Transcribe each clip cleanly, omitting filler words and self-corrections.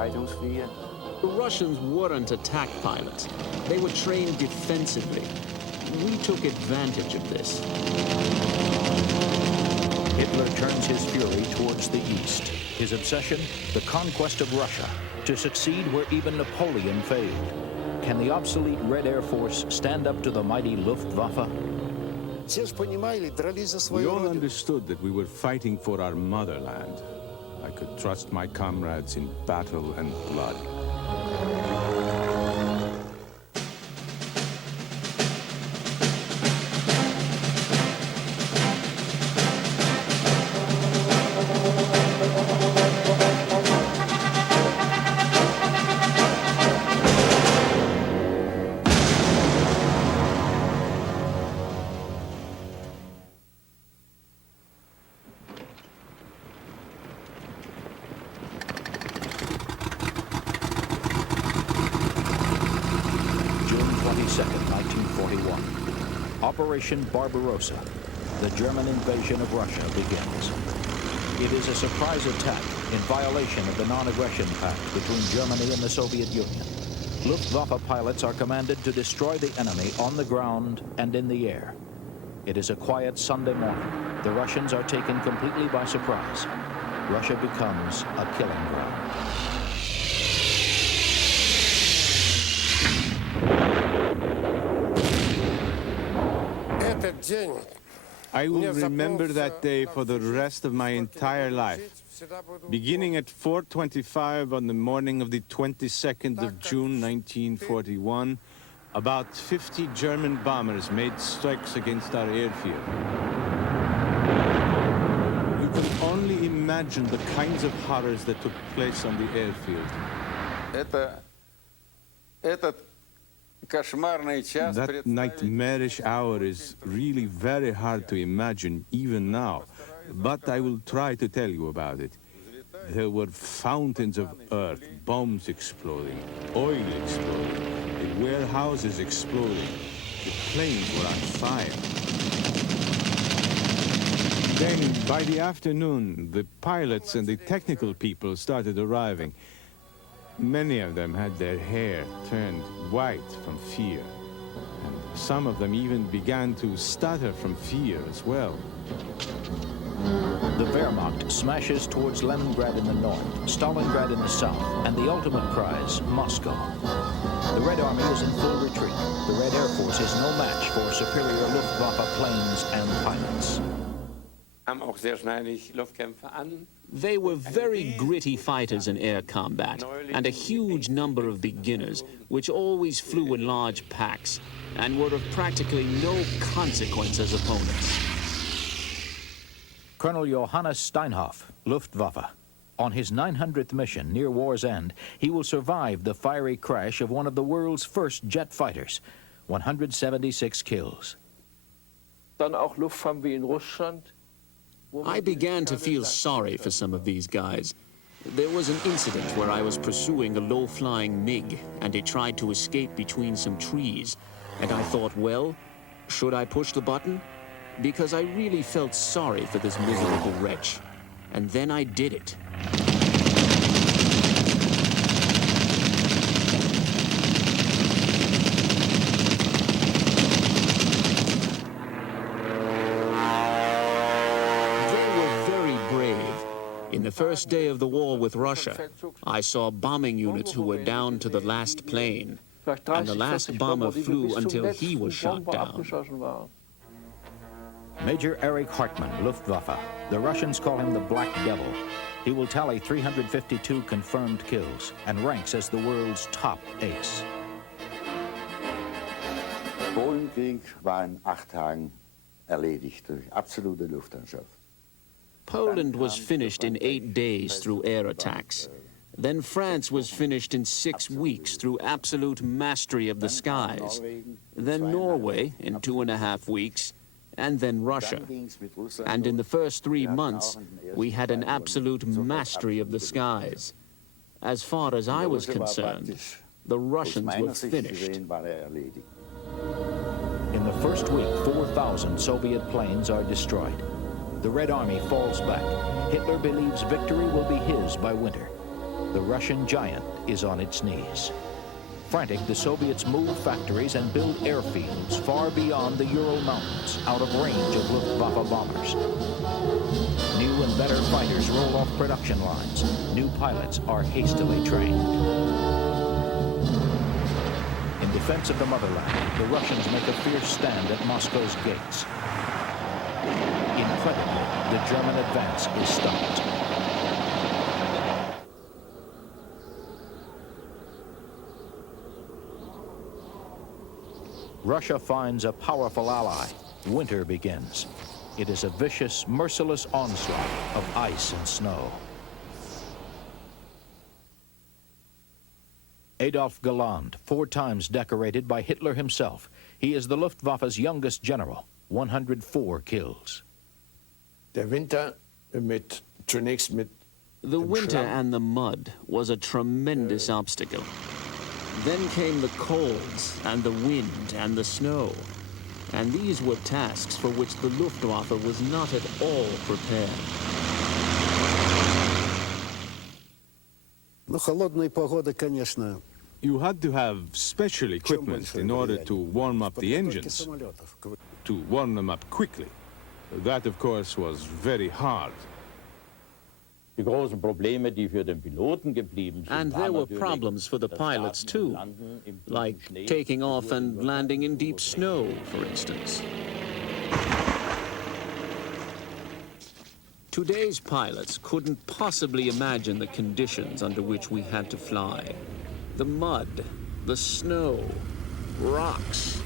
Verteidigungsflieger. The Russians weren't attack pilots. They were trained defensively. We took advantage of this. Hitler turns his fury towards the east. His obsession, the conquest of Russia, to succeed where even Napoleon failed. Can the obsolete Red Air Force stand up to the mighty Luftwaffe? We all understood that we were fighting for our motherland. I could trust my comrades in battle and blood. Operation Barbarossa, the German invasion of Russia begins. It is a surprise attack in violation of the non-aggression pact between Germany and the Soviet Union. Luftwaffe pilots are commanded to destroy the enemy on the ground and in the air. It is a quiet Sunday morning. The Russians are taken completely by surprise. Russia becomes a killing ground. I will remember that day for the rest of my entire life. Beginning at 4:25 on the morning of the 22nd of June 1941, about 50 German bombers made strikes against our airfield. You can only imagine the kinds of horrors that took place on the airfield. That nightmarish hour is really very hard to imagine, even now, but I will try to tell you about it. There were fountains of earth, bombs exploding, oil exploding, the warehouses exploding, the planes were on fire. Then, by the afternoon, the pilots and the technical people started arriving. Many of them had their hair turned white from fear. And some of them even began to stutter from fear as well. The Wehrmacht smashes towards Leningrad in the north, Stalingrad in the south, and the ultimate prize, Moscow. The Red Army is in full retreat. The Red Air Force is no match for superior Luftwaffe planes and pilots. They were very gritty fighters in air combat, and a huge number of beginners, which always flew in large packs, and were of practically no consequence as opponents. Colonel Johannes Steinhoff, Luftwaffe. On his 900th mission near war's end, he will survive the fiery crash of one of the world's first jet fighters. 176 kills. Dann auch Luftwaffe in Russland. I began to feel sorry for some of these guys. There was an incident where I was pursuing a low-flying MiG, and it tried to escape between some trees. And I thought, well, should I push the button? Because I really felt sorry for this miserable wretch. And then I did it. In the first day of the war with Russia, I saw bombing units who were down to the last plane, and the last bomber flew until he was shot down. Major Erich Hartmann, Luftwaffe. The Russians call him the Black Devil. He will tally 352 confirmed kills and ranks as the world's top ace. Polenkrieg war in 8 Tagen erledigt durch absolute Luftangriffe. Poland was finished in 8 days through air attacks. Then France was finished in 6 weeks through absolute mastery of the skies. Then Norway in 2.5 weeks, and then Russia. And in the first 3 months, we had an absolute mastery of the skies. As far as I was concerned, the Russians were finished. In the first week, 4,000 Soviet planes are destroyed. The Red Army falls back. Hitler believes victory will be his by winter. The Russian giant is on its knees. Frantic, the Soviets move factories and build airfields far beyond the Ural Mountains, out of range of Luftwaffe bombers. New and better fighters roll off production lines. New pilots are hastily trained. In defense of the motherland, the Russians make a fierce stand at Moscow's gates. Incredibly, the German advance is stopped. Russia finds a powerful ally. Winter begins. It is a vicious, merciless onslaught of ice and snow. Adolf Galland, 4 times decorated by Hitler himself. He is the Luftwaffe's youngest general, 104 kills. Der Winter zunächst mit The winter and the mud was a tremendous obstacle. Then came the colds and the wind and the snow. And these were tasks for which the Luftwaffe was not at all prepared. Холодная погода, конечно. You had to have special equipment in order to warm up the engines, to warm them up quickly. That, of course, was very hard. Die großen Probleme, die für den Piloten geblieben sind, And there were problems for the pilots too, like taking off and landing in deep snow, for instance. Today's pilots couldn't possibly imagine the conditions under which we had to fly. The mud, the snow, rocks.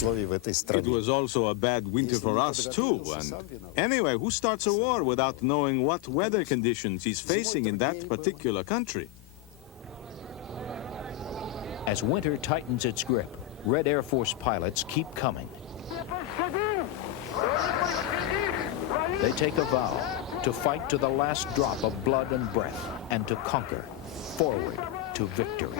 It was also a bad winter for us, too. And anyway, who starts a war without knowing what weather conditions he's facing in that particular country? As winter tightens its grip, Red Air Force pilots keep coming. They take a vow to fight to the last drop of blood and breath and to conquer, forward to victory.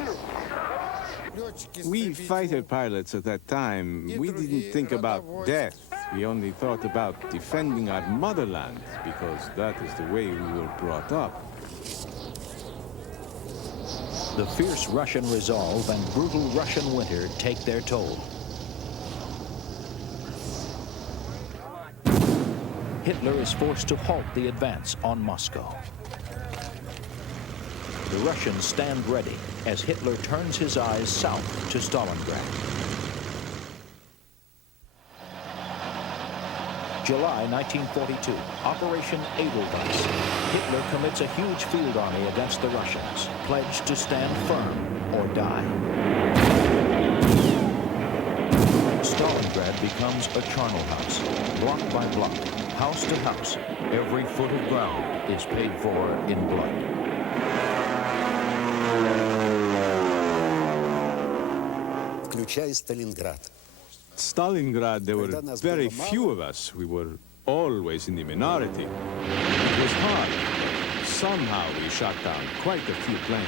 We fighter pilots at that time, we didn't think about death. We only thought about defending our motherland, because that is the way we were brought up. The fierce Russian resolve and brutal Russian winter take their toll. Hitler is forced to halt the advance on Moscow. The Russians stand ready as Hitler turns his eyes south to Stalingrad. July 1942, Operation Edelweiss. Hitler commits a huge field army against the Russians, pledged to stand firm or die. Stalingrad becomes a charnel house, block by block, house to house. Every foot of ground is paid for in blood. Stalingrad, there were very few of us. We were always in the minority. It was hard. Somehow we shot down quite a few planes.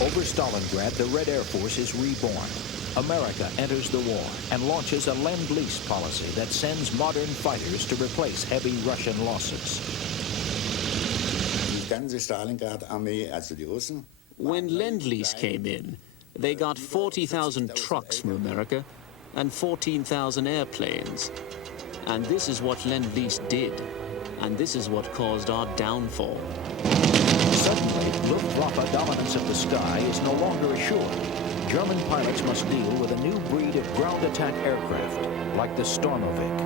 Over Stalingrad, the Red Air Force is reborn. America enters the war and launches a Lend-Lease policy that sends modern fighters to replace heavy Russian losses. When Lend-Lease came in, they got 40,000 trucks from America and 14,000 airplanes. And this is what Lend-Lease did. And this is what caused our downfall. Suddenly, Luftwaffe dominance of the sky is no longer assured. German pilots must deal with a new breed of ground attack aircraft, like the Stormovik.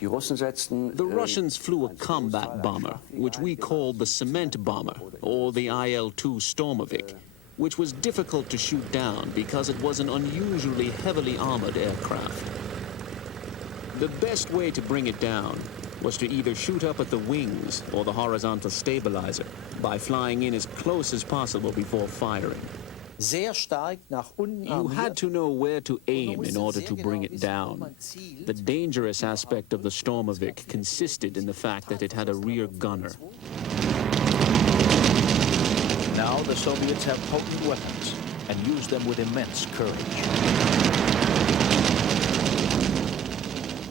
The Russians flew a combat bomber, which we called the cement bomber, or the IL-2 Stormovik, which was difficult to shoot down because it was an unusually heavily armored aircraft. The best way to bring it down was to either shoot up at the wings or the horizontal stabilizer by flying in as close as possible before firing. You had to know where to aim in order to bring it down. The dangerous aspect of the Stormovik consisted in the fact that it had a rear gunner. Now the Soviets have potent weapons and use them with immense courage.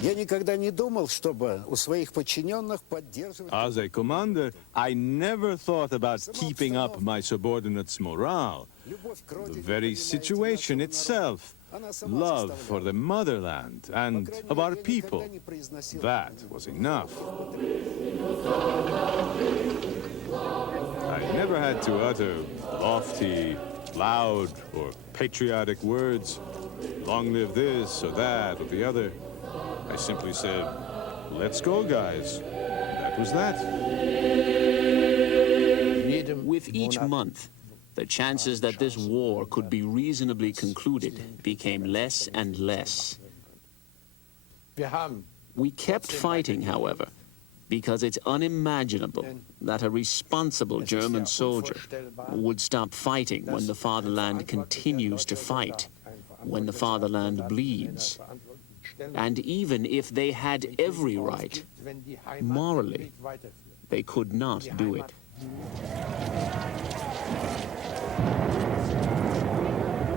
Я никогда не думал, чтобы у своих подчиненных поддерживать... As a commander, I never thought about keeping up my subordinates' morale. The very situation itself, love for the motherland and of our people, that was enough. I never had to utter lofty, loud, or patriotic words, long live this or that or the other. I simply said, let's go, guys. That was that. With each month, the chances that this war could be reasonably concluded became less and less. We kept fighting, however, because it's unimaginable that a responsible German soldier would stop fighting when the fatherland continues to fight, when the fatherland bleeds. And even if they had every right, morally, they could not do it.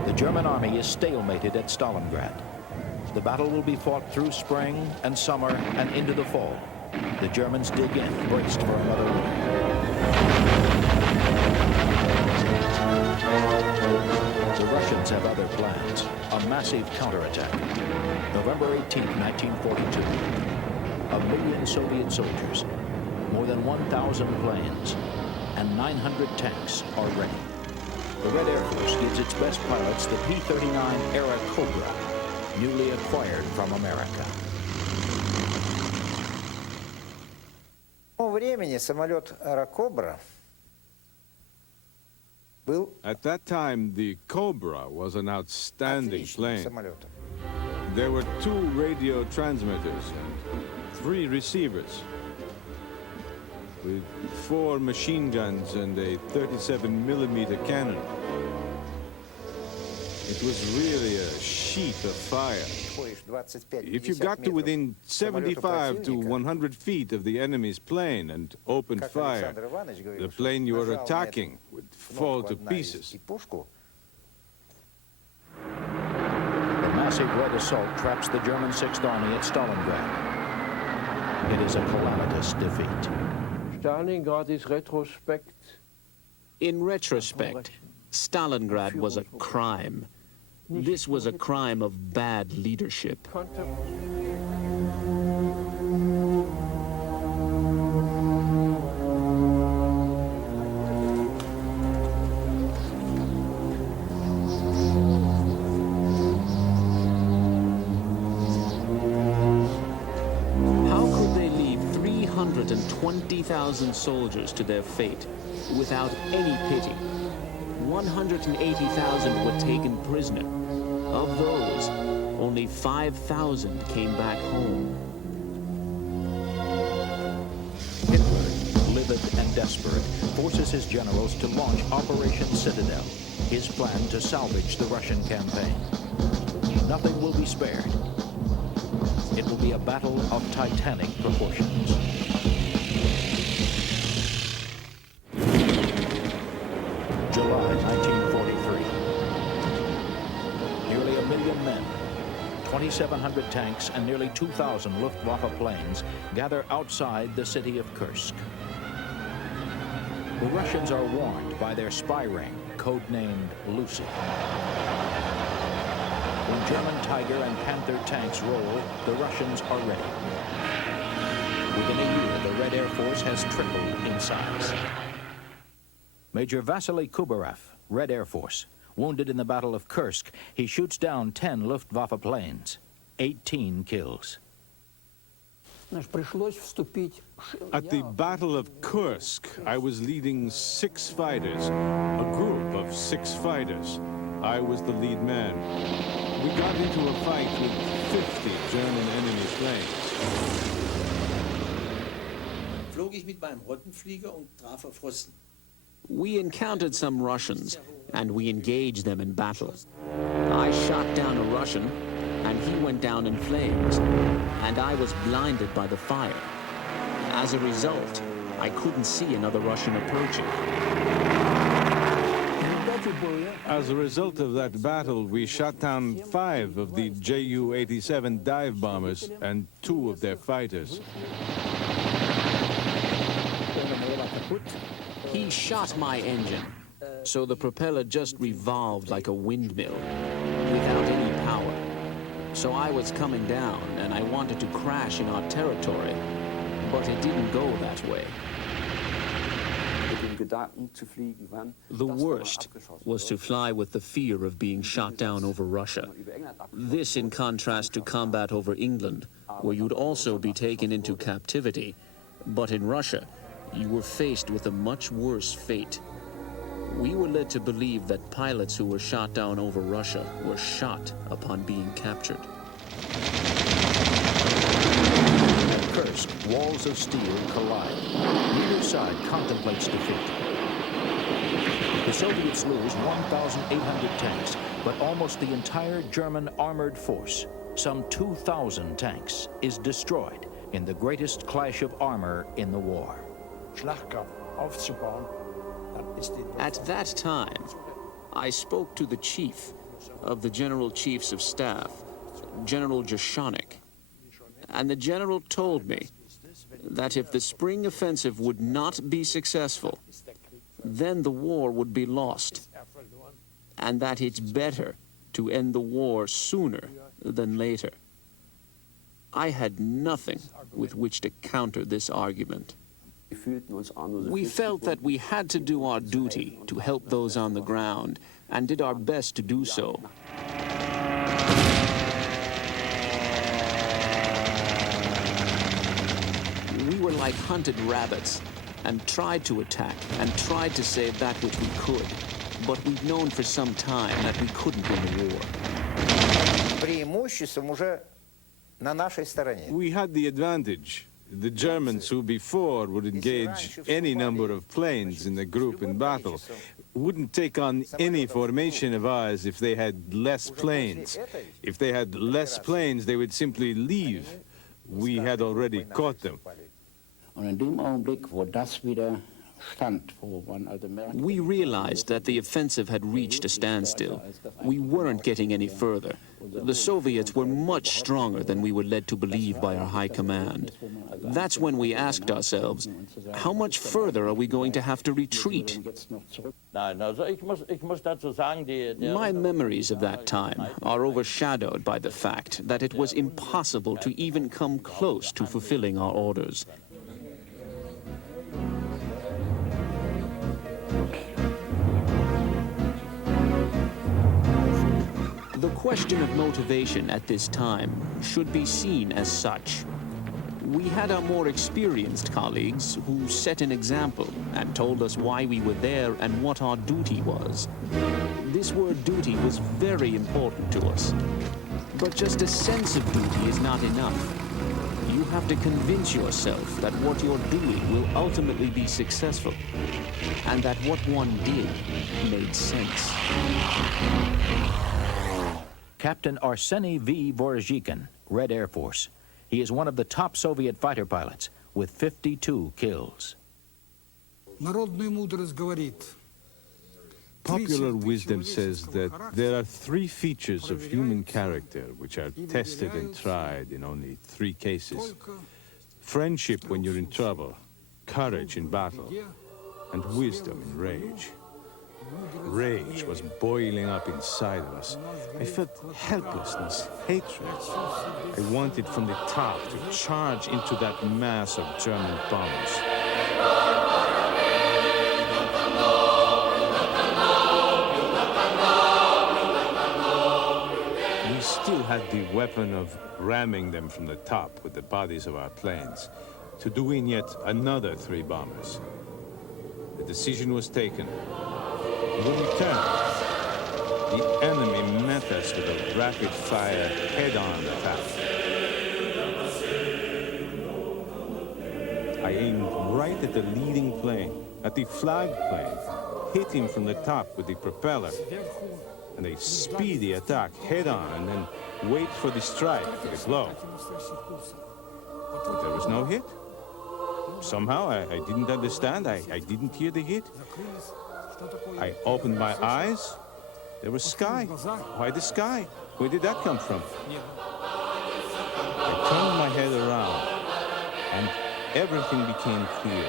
The German army is stalemated at Stalingrad. The battle will be fought through spring and summer and into the fall. The Germans dig in, braced for another winter. The Russians have other plans, a massive counterattack. November 18, 1942. 1 million Soviet soldiers, more than 1,000 planes, and 900 tanks are ready. The Red Air Force gives its best pilots the P-39 era Cobra, newly acquired from America. At that time, the Cobra was an outstanding plane. There were 2 radio transmitters and 3 receivers, with 4 machine guns and a 37mm cannon. It was really a sheet of fire. If you got to within 75 to 100 feet of the enemy's plane and opened fire, the plane you were attacking would fall to pieces. The massive Red Assault traps the German 6th Army at Stalingrad. It is a calamitous defeat. Stalingrad is retrospect. In retrospect, Stalingrad was a crime. This was a crime of bad leadership. How could they leave 320,000 soldiers to their fate without any pity? 180,000 were taken prisoner. Of those, only 5,000 came back home. Hitler, livid and desperate, forces his generals to launch Operation Citadel, his plan to salvage the Russian campaign. Nothing will be spared. It will be a battle of titanic proportions. July 1943. Nearly 1 million men, 2,700 tanks, and nearly 2,000 Luftwaffe planes gather outside the city of Kursk. The Russians are warned by their spy ring, codenamed Lucy. When German Tiger and Panther tanks roll, the Russians are ready. Within a year, the Red Air Force has tripled in size. Major Vasily Kubarev, Red Air Force. Wounded in the Battle of Kursk, he shoots down 10 Luftwaffe planes, 18 kills. At the Battle of Kursk, I was leading 6 fighters, a group of 6 fighters. I was the lead man. We got into a fight with 50 German enemy planes. We encountered some Russians, and we engaged them in battle. I shot down a Russian, and he went down in flames, and I was blinded by the fire. As a result, I couldn't see another Russian approaching. As a result of that battle, we shot down 5 of the Ju-87 dive bombers and 2 of their fighters. He shot my engine, so the propeller just revolved like a windmill, without any power. So I was coming down, and I wanted to crash in our territory, but it didn't go that way. The worst was to fly with the fear of being shot down over Russia. This in contrast to combat over England, where you'd also be taken into captivity. But in Russia, you were faced with a much worse fate. We were led to believe that pilots who were shot down over Russia were shot upon being captured. First, walls of steel collide. Neither side contemplates defeat. The Soviets lose 1,800 tanks, but almost the entire German armored force, some 2,000 tanks, is destroyed in the greatest clash of armor in the war. At that time, I spoke to the chief of the General Chiefs of Staff, General Jashonik, and the general told me that if the spring offensive would not be successful, then the war would be lost, and that it's better to end the war sooner than later. I had nothing with which to counter this argument. We felt that we had to do our duty to help those on the ground, and did our best to do so. We were like hunted rabbits, and tried to attack, and tried to save that which we could. But we'd known for some time that we couldn't win the war. We had the advantage. The Germans, who before would engage any number of planes in the group in battle, wouldn't take on any formation of ours if they had less planes. If they had less planes, they would simply leave. We had already caught them. We realized that the offensive had reached a standstill. We weren't getting any further. The Soviets were much stronger than we were led to believe by our high command. That's when we asked ourselves, how much further are we going to have to retreat? My memories of that time are overshadowed by the fact that it was impossible to even come close to fulfilling our orders. The question of motivation at this time should be seen as such. We had our more experienced colleagues who set an example and told us why we were there and what our duty was. This word duty was very important to us. But just a sense of duty is not enough. You have to convince yourself that what you're doing will ultimately be successful, and that what one did made sense. Captain Arseny V. Vorozhikin, Red Air Force. He is one of the top Soviet fighter pilots with 52 kills. Popular wisdom says that there are 3 features of human character which are tested and tried in only 3 cases. Friendship when you're in trouble, courage in battle, and wisdom in rage. Rage was boiling up inside of us. I felt helplessness, hatred. I wanted from the top to charge into that mass of German bombers. We still had the weapon of ramming them from the top with the bodies of our planes to do in yet another 3 bombers. The decision was taken. When we turned, the enemy met us with a rapid-fire, head-on attack. I aimed right at the leading plane, at the flag plane, hit him from the top with the propeller, and a speedy attack head-on, and then wait for the strike, for the blow. But there was no hit. Somehow, I didn't understand. I didn't hear the hit. I opened my eyes. There was sky. Why the sky? Where did that come from? I turned my head around, and everything became clear.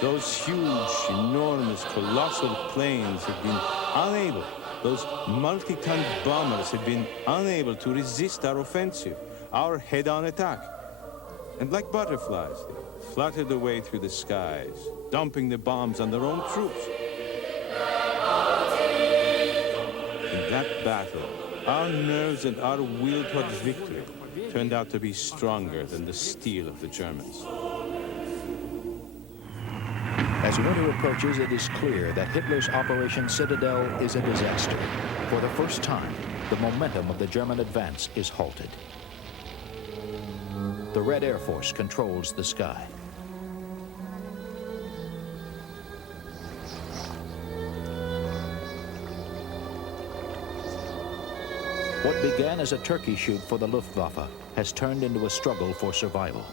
Those huge, enormous, colossal planes had been unable, those multi-ton bombers had been unable to resist our offensive, our head-on attack. And like butterflies, they fluttered away through the skies, dumping the bombs on their own troops. In that battle, our nerves and our will towards victory turned out to be stronger than the steel of the Germans. As winter approaches, it is clear that Hitler's Operation Citadel is a disaster. For the first time, the momentum of the German advance is halted. The Red Air Force controls the sky. What began as a turkey shoot for the Luftwaffe has turned into a struggle for survival.